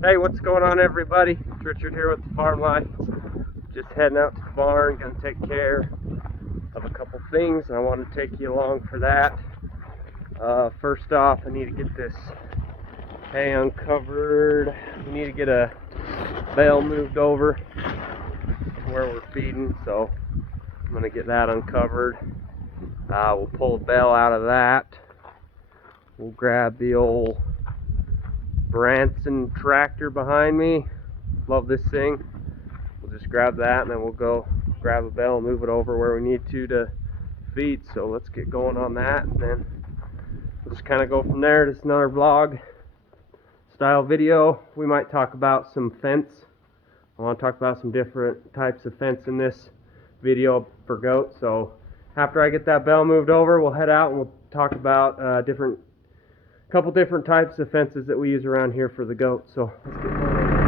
Hey, what's going on, everybody? It's Richard here with the Farm Life. Just heading out to the barn, gonna take care of a couple things, and I want to take you along for that. First off, I need to get this hay uncovered. We need to get a bale moved over to where we're feeding, so I'm gonna get that uncovered. We'll pull the bale out of that. We'll grab the old Branson tractor behind me. Love this thing. We'll just grab that and then we'll go grab a bale and move it over where we need to feed. So let's get going on that, and then we'll just kind of go from there. Just another vlog style video. We might talk about some fence. I want to talk about some different types of fence in this video for goats. So after I get that bale moved over, we'll head out and we'll talk about couple different types of fences that we use around here for the goats. So let's get going on that.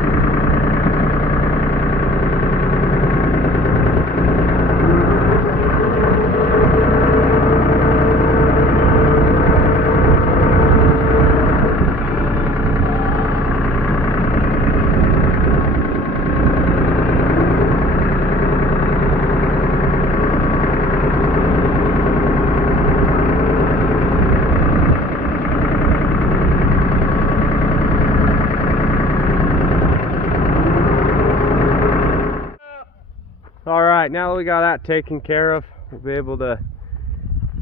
Alright, now that we got that taken care of, we'll be able to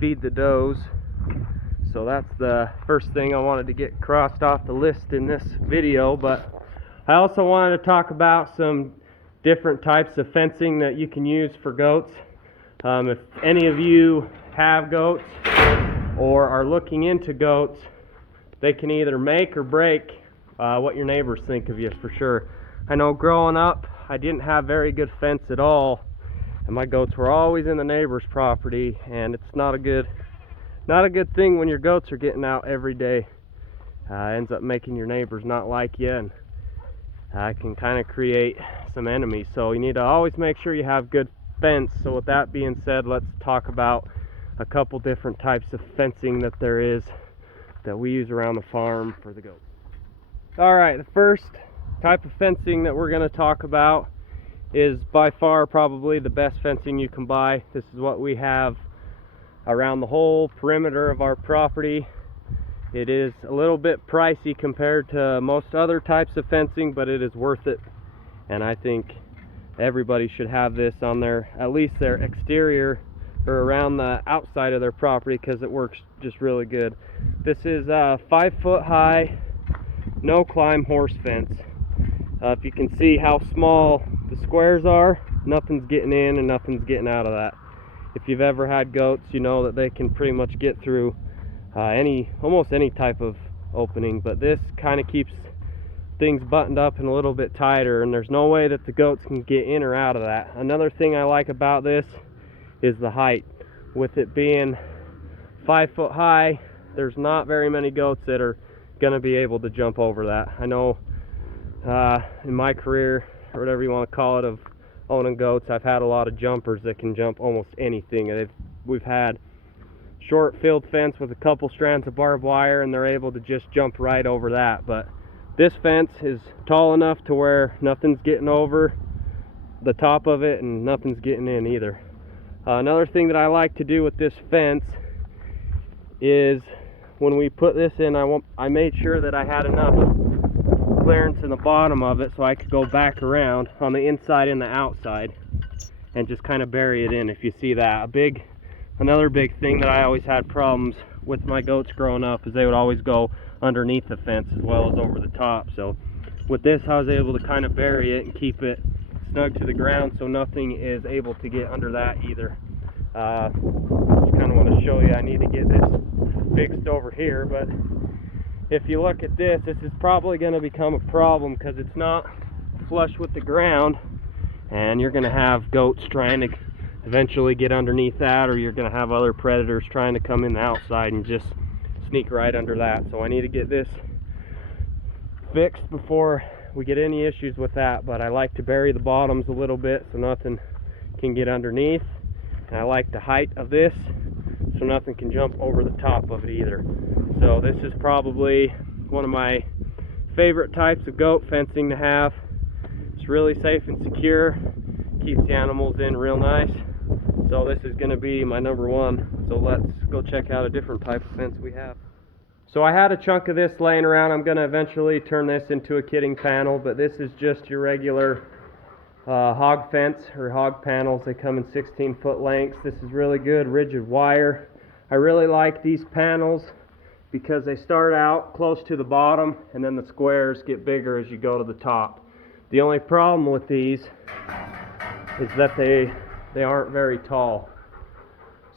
feed the does. So that's the first thing I wanted to get crossed off the list in this video. But I also wanted to talk about some different types of fencing that you can use for goats. If any of you have goats or are looking into goats, they can either make or break what your neighbors think of you, for sure. I know growing up, I didn't have very good fence at all, and my goats were always in the neighbor's property, and it's not a good thing when your goats are getting out every day. Ends up making your neighbors not like you, and can kind of create some enemies. So you need to always make sure you have good fence. So with that being said, let's talk about a couple different types of fencing that there is that we use around the farm for the goats. Alright, the first type of fencing that we're going to talk about is by far probably the best fencing you can buy. This is what we have around the whole perimeter of our property. It is a little bit pricey compared to most other types of fencing, but it is worth it, and I think everybody should have this on their, at least their exterior or around the outside of their property, because it works just really good. This is a 5-foot high no climb horse fence. If you can see how small the squares are, nothing's getting in and nothing's getting out of that. If you've ever had goats, you know that they can pretty much get through almost any type of opening, but this kind of keeps things buttoned up and a little bit tighter, and there's no way that the goats can get in or out of that. Another thing I like about this is the height. With it being 5 foot high, there's not very many goats that are going to be able to jump over that. I know in my career, or whatever you want to call it, of owning goats, I've had a lot of jumpers that can jump almost anything. We've had short field fence with a couple strands of barbed wire, and they're able to just jump right over that. But this fence is tall enough to where nothing's getting over the top of it and nothing's getting in either. Another thing that I like to do with this fence is when we put this in, I made sure that I had enough clearance in the bottom of it so I could go back around on the inside and the outside and just kind of bury it in. If you see that, another big thing that I always had problems with my goats growing up is they would always go underneath the fence as well as over the top. So with this, I was able to kind of bury it and keep it snug to the ground so nothing is able to get under that either. Just kind of want to show you, I need to get this fixed over here, but if you look at this, this is probably going to become a problem because it's not flush with the ground, and you're going to have goats trying to eventually get underneath that, or you're going to have other predators trying to come in the outside and just sneak right under that. So I need to get this fixed before we get any issues with that. But I like to bury the bottoms a little bit so nothing can get underneath, and I like the height of this so nothing can jump over the top of it either. So this is probably one of my favorite types of goat fencing to have. It's really safe and secure, keeps the animals in real nice. So this is going to be my number one. So let's go check out a different type of fence we have. So I had a chunk of this laying around. I'm going to eventually turn this into a kidding panel, but this is just your regular hog fence or hog panels. They come in 16-foot lengths. This is really good rigid wire. I really like these panels because they start out close to the bottom and then the squares get bigger as you go to the top. The only problem with these is that they aren't very tall.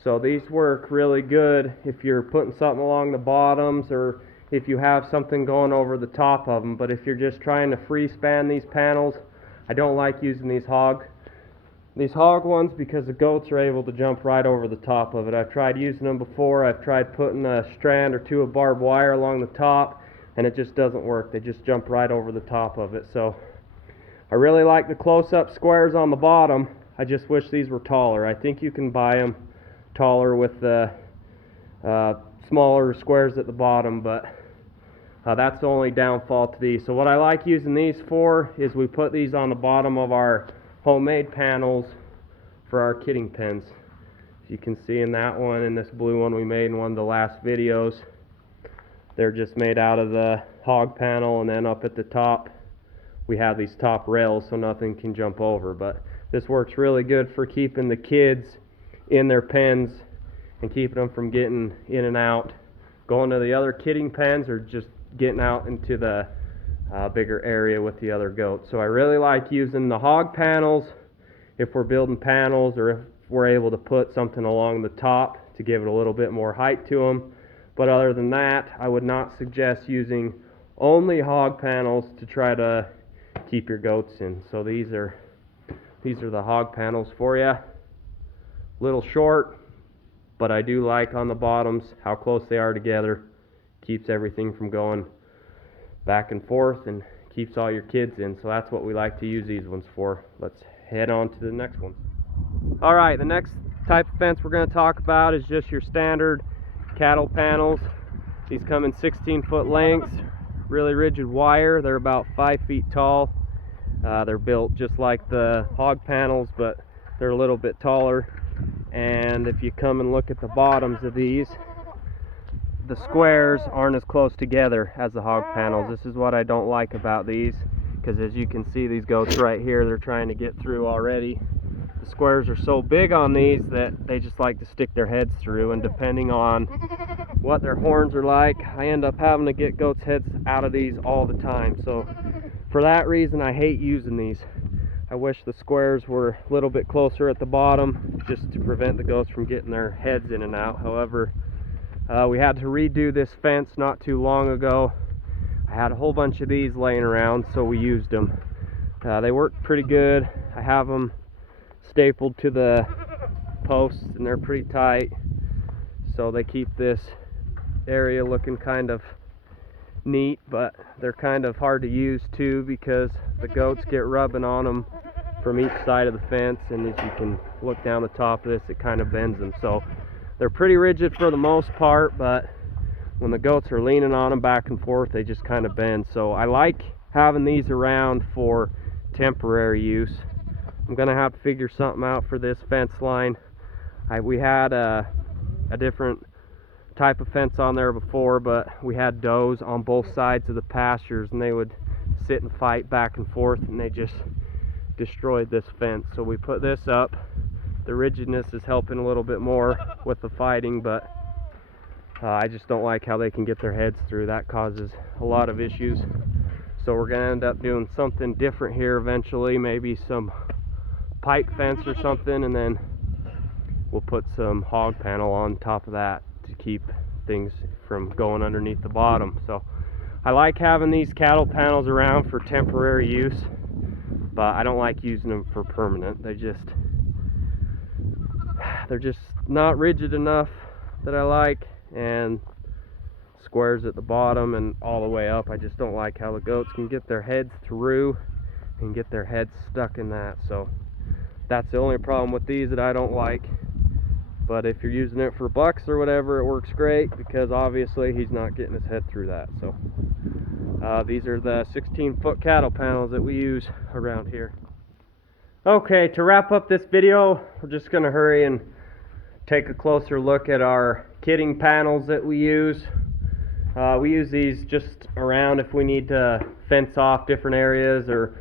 So these work really good if you're putting something along the bottoms or if you have something going over the top of them. But if you're just trying to free span these panels, I don't like using these hog ones because the goats are able to jump right over the top of it. I've tried using them before. I've tried putting a strand or two of barbed wire along the top, and it just doesn't work. They just jump right over the top of it. So I really like the close-up squares on the bottom. I just wish these were taller. I think you can buy them taller with the smaller squares at the bottom, but that's the only downfall to these. So what I like using these for is we put these on the bottom of our homemade panels for our kidding pens. As you can see in that one and this blue one we made in one of the last videos, they're just made out of the hog panel, and then up at the top we have these top rails so nothing can jump over. But this works really good for keeping the kids in their pens and keeping them from getting in and out, going to the other kidding pens, or just getting out into the bigger area with the other goats. So I really like using the hog panels if we're building panels, or if we're able to put something along the top to give it a little bit more height to them. But other than that, I would not suggest using only hog panels to try to keep your goats in. So these are the hog panels for you. Little short, but I do like on the bottoms how close they are together. Keeps everything from going back and forth and keeps all your kids in. So that's what we like to use these ones for. Let's head on to the next one. Alright, the next type of fence we're going to talk about is just your standard cattle panels. These come in 16-foot lengths, really rigid wire. They're about 5 feet tall. They're built just like the hog panels, but they're a little bit taller. And if you come and look at the bottoms of these, the squares aren't as close together as the hog panels. This is what I don't like about these, because as you can see, these goats right here, they're trying to get through already. The squares are so big on these that they just like to stick their heads through, and depending on what their horns are like, I end up having to get goats' heads out of these all the time. So for that reason, I hate using these. I wish the squares were a little bit closer at the bottom, just to prevent the goats from getting their heads in and out. However, we had to redo this fence not too long ago. I had a whole bunch of these laying around, so we used them. They work pretty good. I have them stapled to the posts, and they're pretty tight, so they keep this area looking kind of neat, but they're kind of hard to use too, because the goats get rubbing on them from each side of the fence, and as you can look down the top of this, it kind of bends them. So they're pretty rigid for the most part, but when the goats are leaning on them back and forth, they just kind of bend. So I like having these around for temporary use. I'm gonna have to figure something out for this fence line. We had a different type of fence on there before, but we had does on both sides of the pastures, and they would sit and fight back and forth, and they just destroyed this fence. So we put this up. The rigidness is helping a little bit more with the fighting, but I just don't like how they can get their heads through. That causes a lot of issues. So we're gonna end up doing something different here eventually, maybe some pipe fence or something, and then we'll put some hog panel on top of that to keep things from going underneath the bottom. So I like having these cattle panels around for temporary use, but I don't like using them for permanent. They're just not rigid enough that I like, and squares at the bottom and all the way up. I just don't like how the goats can get their heads through and get their heads stuck in that. So that's the only problem with these that I don't like. But if you're using it for bucks or whatever, it works great, because obviously he's not getting his head through that. So These are the 16-foot cattle panels that we use around here. Okay, to wrap up this video, we're just going to hurry and take a closer look at our kidding panels that we use. We use these just around if we need to fence off different areas or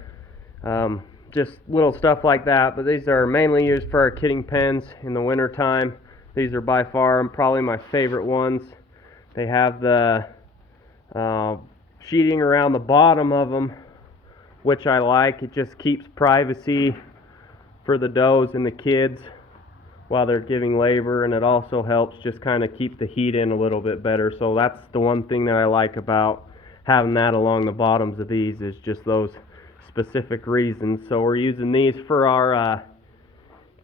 just little stuff like that, but these are mainly used for our kidding pens in the winter time. These are by far probably my favorite ones. They have the sheeting around the bottom of them, which I like. It just keeps privacy for the does and the kids while they're giving labor, and it also helps just kind of keep the heat in a little bit better. So that's the one thing that I like about having that along the bottoms of these, is just those specific reasons. So we're using these for our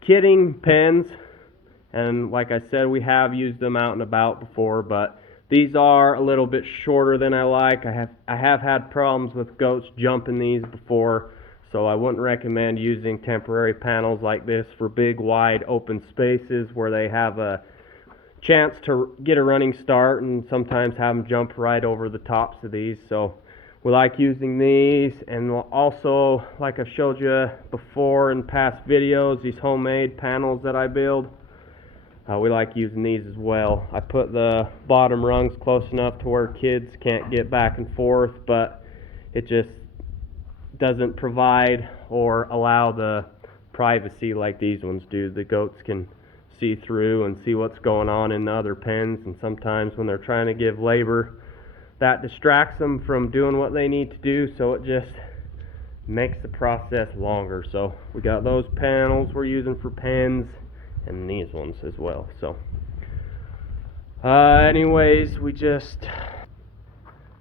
kidding pens, and like I said, we have used them out and about before, but these are a little bit shorter than I like. I have had problems with goats jumping these before, so I wouldn't recommend using temporary panels like this for big wide open spaces where they have a chance to get a running start, and sometimes have them jump right over the tops of these. So we like using these, and also, like I've showed you before in past videos, these homemade panels that I build, we like using these as well. I put the bottom rungs close enough to where kids can't get back and forth, but it just doesn't provide or allow the privacy like these ones do. The goats can see through and see what's going on in the other pens, and sometimes when they're trying to give labor, that distracts them from doing what they need to do, so it just makes the process longer. So we got those panels we're using for pens, and these ones as well. So anyways, we just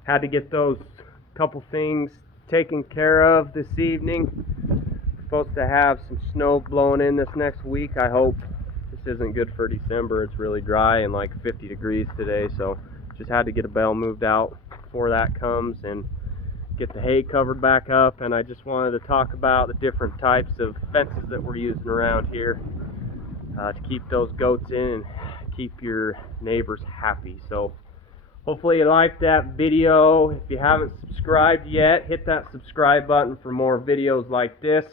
had to get those couple things taken care of this evening. We're supposed to have some snow blowing in this next week. I hope. This isn't good for December. It's really dry and like 50 degrees today, so just had to get a bale moved out before that comes and get the hay covered back up. And I just wanted to talk about the different types of fences that we're using around here to keep those goats in and keep your neighbors happy. So hopefully you liked that video. If you haven't subscribed yet, hit that subscribe button for more videos like this.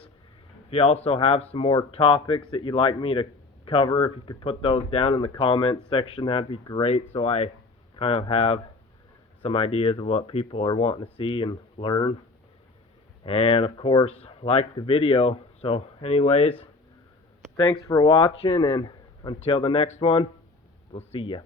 If you also have some more topics that you'd like me to cover, if you could put those down in the comments section, that'd be great, so I kind of have some ideas of what people are wanting to see and learn. And of course, like the video. So anyways, thanks for watching, and until the next one, we'll see ya.